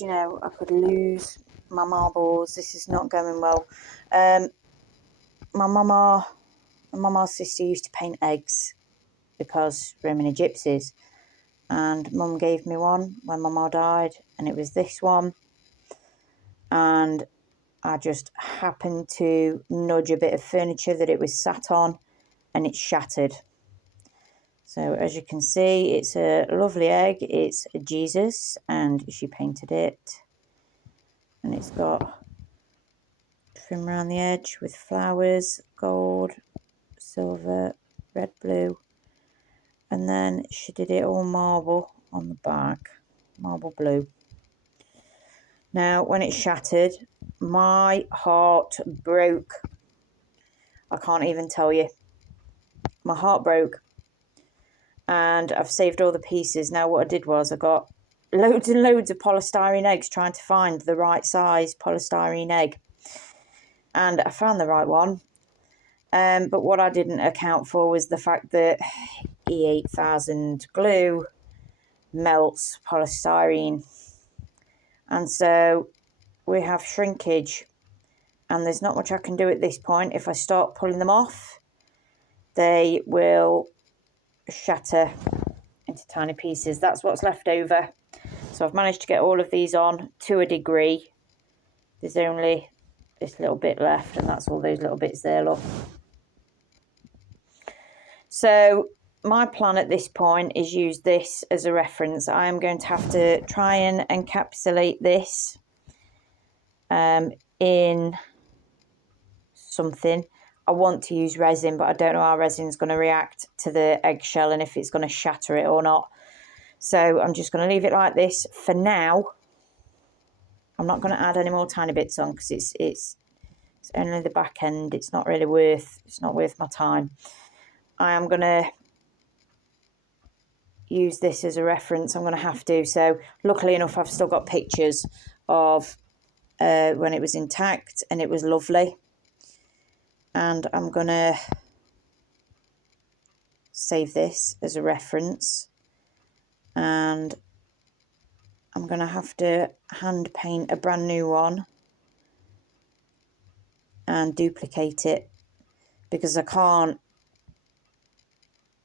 you know, I could lose my marbles. This is not going well. My mama's sister used to paint eggs because we're mini gypsies. And mum gave me one when mama died, and it was this one. And I just happened to nudge a bit of furniture that it was sat on, and it shattered. So as you can see, it's a lovely egg. It's a Jesus, and she painted it. And it's got trim around the edge with flowers, gold, silver, red, blue. And then she did it all marble on the back, marble blue. Now, when it shattered, my heart broke. I can't even tell you. My heart broke. And I've saved all the pieces. Now, what I did was I got loads and loads of polystyrene eggs trying to find the right size polystyrene egg. And I found the right one. But what I didn't account for was the fact that E8000 glue melts polystyrene. And so we have shrinkage. And there's not much I can do at this point. If I start pulling them off, they will shatter into tiny pieces. That's what's left over. So I've managed to get all of these on to a degree. There's only this little bit left, and that's all those little bits there, look. So my plan at this point is use this as a reference. I am going to have to try and encapsulate this in something. I want to use resin, but I don't know how resin's going to react to the eggshell and if it's going to shatter it or not. So I'm just going to leave it like this for now. I'm not going to add any more tiny bits on because it's only the back end. It's not worth my time. I am going to use this as a reference. I'm going to have to. So luckily enough, I've still got pictures of when it was intact, and it was lovely. And I'm going to save this as a reference. And I'm going to have to hand paint a brand new one and duplicate it, because I can't.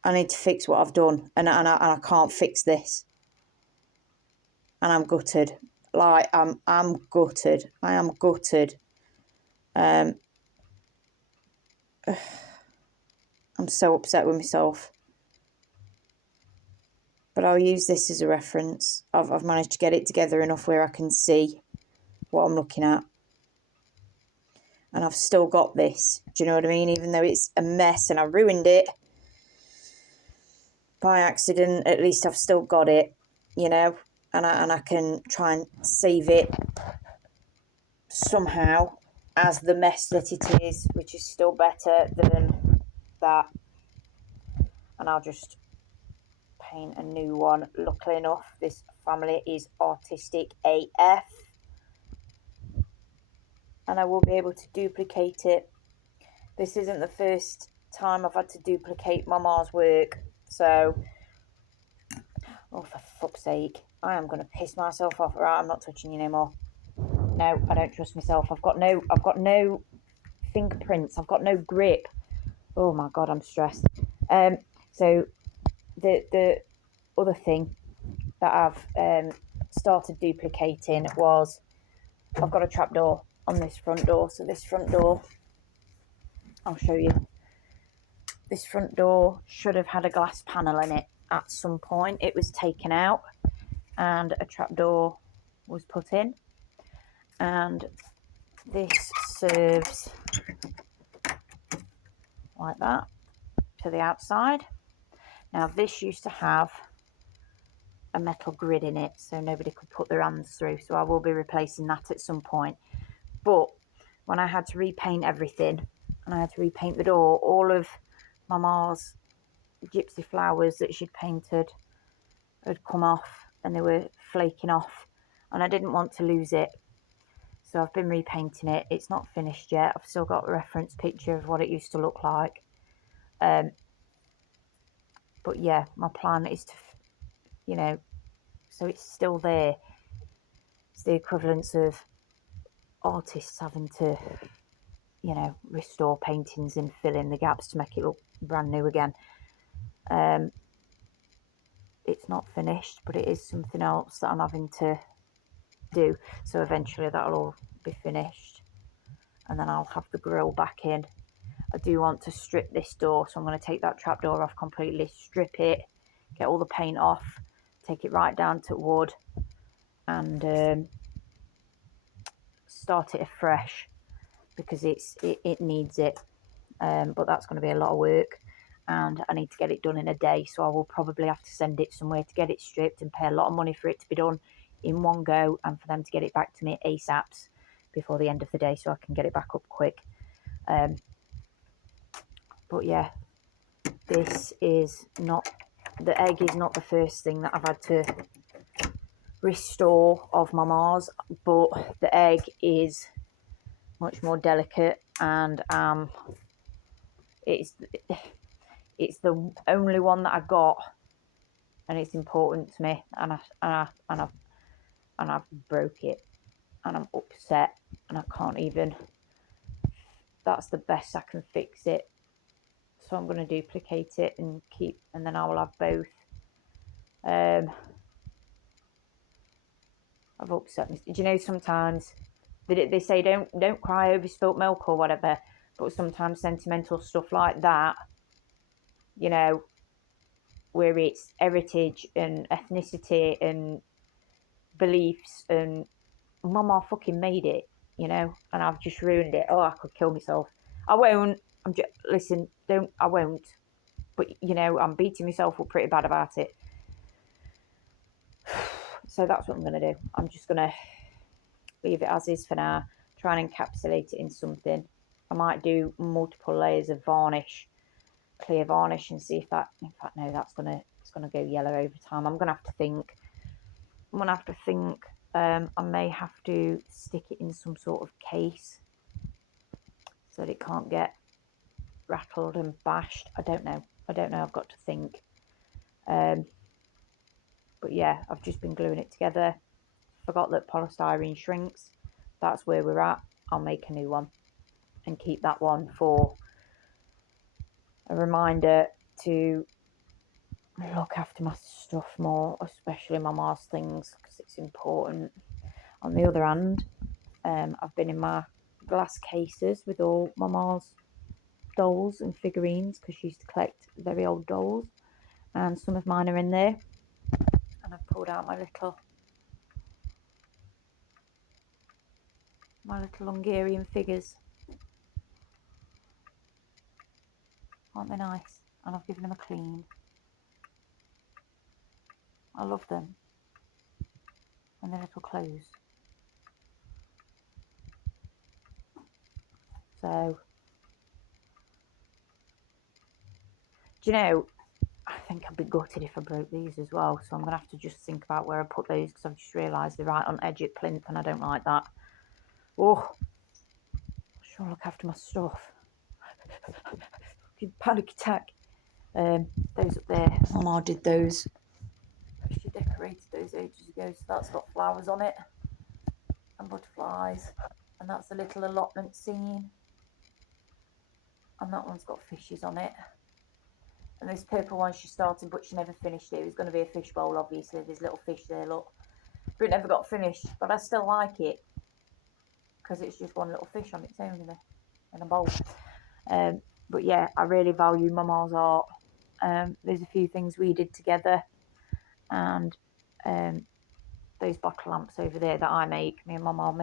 I need to fix what I've done, and I can't fix this. And I'm gutted. Like, I'm gutted. I am gutted. I'm so upset with myself. But I'll use this as a reference. I've managed to get it together enough where I can see what I'm looking at. And I've still got this. Do you know what I mean? Even though it's a mess and I ruined it by accident, at least I've still got it, you know. And I can try and save it somehow as the mess that it is, which is still better than that. And I'll just paint a new one. Luckily enough, this family is artistic AF, and I will be able to duplicate it. This isn't the first time I've had to duplicate Mama's work, so oh, for fuck's sake, I am going to piss myself off. Right, I'm not touching you no more. No, I don't trust myself. I've got no fingerprints. I've got no grip. Oh my God, I'm stressed. So the other thing that I've started duplicating was I've got a trapdoor on this front door. So this front door, I'll show you. This front door should have had a glass panel in it at some point. It was taken out and a trapdoor was put in. And this serves like that to the outside. Now this used to have a metal grid in it so nobody could put their hands through, so I will be replacing that at some point. But when I had to repaint everything and I had to repaint the door, all of Mama's gypsy flowers that she'd painted had come off and they were flaking off, and I didn't want to lose it, so I've been repainting it. It's not finished yet. I've still got a reference picture of what it used to look like. But yeah, my plan is to, you know, so it's still there. It's the equivalence of artists having to, you know, restore paintings and fill in the gaps to make it look brand new again. It's not finished, but it is something else that I'm having to do. So eventually that'll all be finished, and then I'll have the grill back in. I do want to strip this door, so I'm going to take that trapdoor off completely, strip it, get all the paint off, take it right down to wood, and start it afresh, because it needs it. But that's going to be a lot of work, and I need to get it done in a day, so I will probably have to send it somewhere to get it stripped and pay a lot of money for it to be done in one go, and for them to get it back to me ASAP before the end of the day, so I can get it back up quick. But yeah, this is not, the egg is not the first thing that I've had to restore of my Mars, but the egg is much more delicate, and it's the only one that I got, and it's important to me, and I've broke it, and I'm upset, and I can't even, that's the best I can fix it. So I'm going to duplicate it and then I will have both. I've upset me. Do you know, sometimes they say don't cry over spilt milk or whatever, but sometimes sentimental stuff like that, you know, where it's heritage and ethnicity and beliefs, and Mama fucking made it, you know, and I've just ruined it. Oh, I could kill myself. I won't. Listen, I won't. But, you know, I'm beating myself up pretty bad about it. So that's what I'm going to do. I'm just going to leave it as is for now. Try and encapsulate it in something. I might do multiple layers of varnish, clear varnish, and see if that, in fact, no, it's gonna go yellow over time. I'm gonna have to think. I may have to stick it in some sort of case so that it can't get rattled and bashed. I don't know. I've got to think. But yeah, I've just been gluing it together. Forgot that polystyrene shrinks. That's where we're at. I'll make a new one and keep that one for a reminder to look after my stuff more, especially my Mars things, because it's important. On the other hand, I've been in my glass cases with all my Mars dolls and figurines, because she used to collect very old dolls, and some of mine are in there. And I've pulled out my little Hungarian figures. Aren't they nice? And I've given them a clean. I love them. And their little clothes. So, do you know, I think I'd be gutted if I broke these as well. So I'm going to have to just think about where I put those, because I've just realised they're right on edge at plinth, and I don't like that. Oh, I sure look after my stuff. Panic attack. Those up there, Mama did those. She decorated those ages ago, so that's got flowers on it and butterflies, and that's a little allotment scene, and that one's got fishes on it. And this purple one she started, but she never finished it. It was going to be a fish bowl, obviously. There's little fish there, look, but it never got finished. But I still like it, because it's just one little fish on its own in a bowl. But yeah, I really value Mama's art. There's a few things we did together, and those bottle lamps over there that I make, me and Mama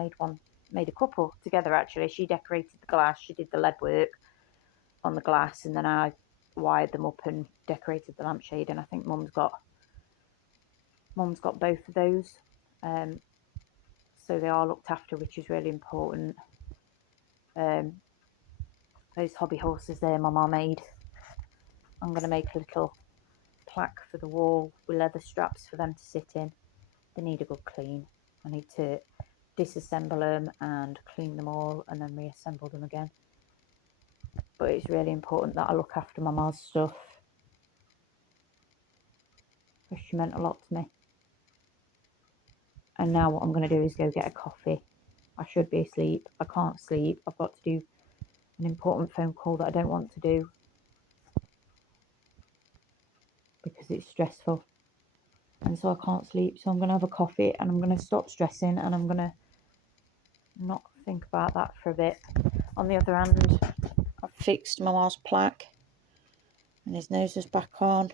made a couple together actually. She decorated the glass, she did the lead work on the glass, and then I wired them up and decorated the lampshade. And I think Mum's got both of those, so they are looked after, which is really important. Those hobby horses there Mama made, I'm going to make a little plaque for the wall with leather straps for them to sit in. They need a good clean. I need to disassemble them and clean them all, and then reassemble them again. But it's really important that I look after Mama's stuff, because she meant a lot to me. And now what I'm going to do is go get a coffee. I should be asleep. I can't sleep. I've got to do an important phone call that I don't want to do because it's stressful. And so I can't sleep. So I'm going to have a coffee and I'm going to stop stressing and I'm going to not think about that for a bit. On the other hand, I've fixed Mama's plaque and his nose is back on.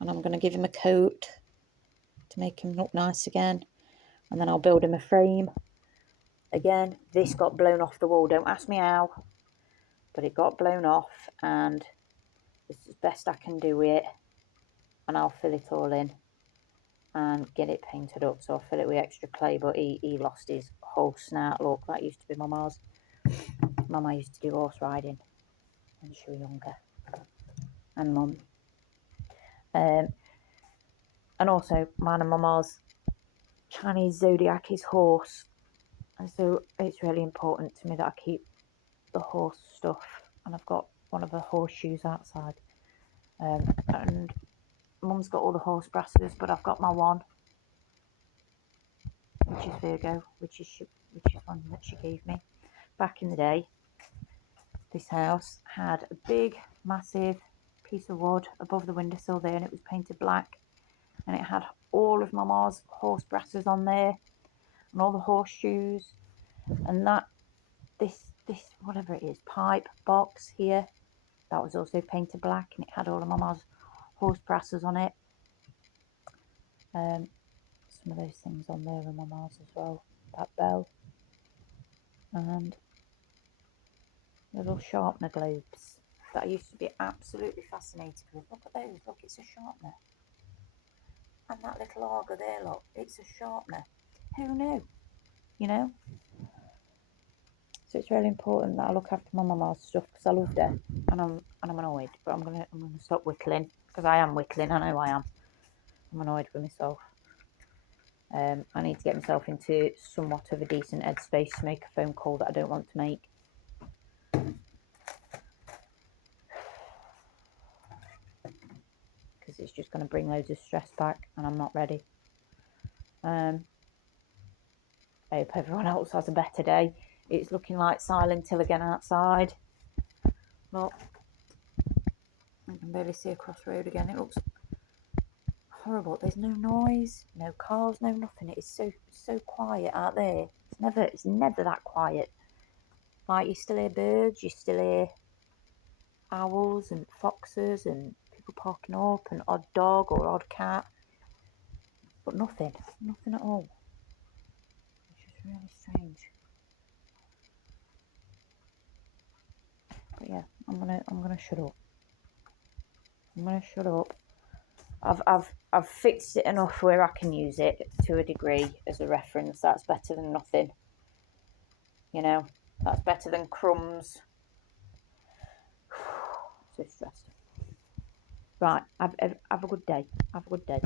And I'm going to give him a coat to make him look nice again. And then I'll build him a frame. Again, this got blown off the wall. Don't ask me how. But it got blown off and this is best I can do it. And I'll fill it all in and get it painted up. So I'll fill it with extra clay, but he lost his whole snout. Look, that used to be Mama's. Mama used to do horse riding when she was younger. And Mum. And also, mine and Mama's Chinese zodiac is horse. And so it's really important to me that I keep the horse stuff. And I've got one of the horseshoes outside. And Mum's got all the horse brasses, but I've got my one, which is Virgo, which is one that she gave me. Back in the day, this house had a big, massive piece of wood above the windowsill there, and it was painted black. And it had all of Mama's horse brasses on there, and all the horseshoes, and this whatever it is, pipe box here, that was also painted black, and it had all of Mama's horse brasses on it. Some of those things on there are Mama's as well. That bell and little sharpener globes that I used to be absolutely fascinated with. Look at those. Look, it's a sharpener. And that little auger there, look, it's a sharpener. Who knew? You know. So it's really important that I look after my Mama's stuff because I loved her, and I'm annoyed. But I'm gonna stop whittling because I am whittling. I know I am. I'm annoyed with myself. I need to get myself into somewhat of a decent headspace to make a phone call that I don't want to make. Because it's just going to bring loads of stress back and I'm not ready. I hope everyone else has a better day. It's looking like Silent Hill again outside. Look, I can barely see across the road again. It looks horrible. There's no noise, no cars, no nothing. It is so quiet out there. It's never that quiet. Like, you still hear birds, you still hear owls and foxes and people parking up, an odd dog or odd cat, but nothing at all, which is really strange. But yeah, I'm gonna shut up. I've fixed it enough where I can use it to a degree as a reference. That's better than nothing. You know, that's better than crumbs. So stressed. Right, have a good day. Have a good day.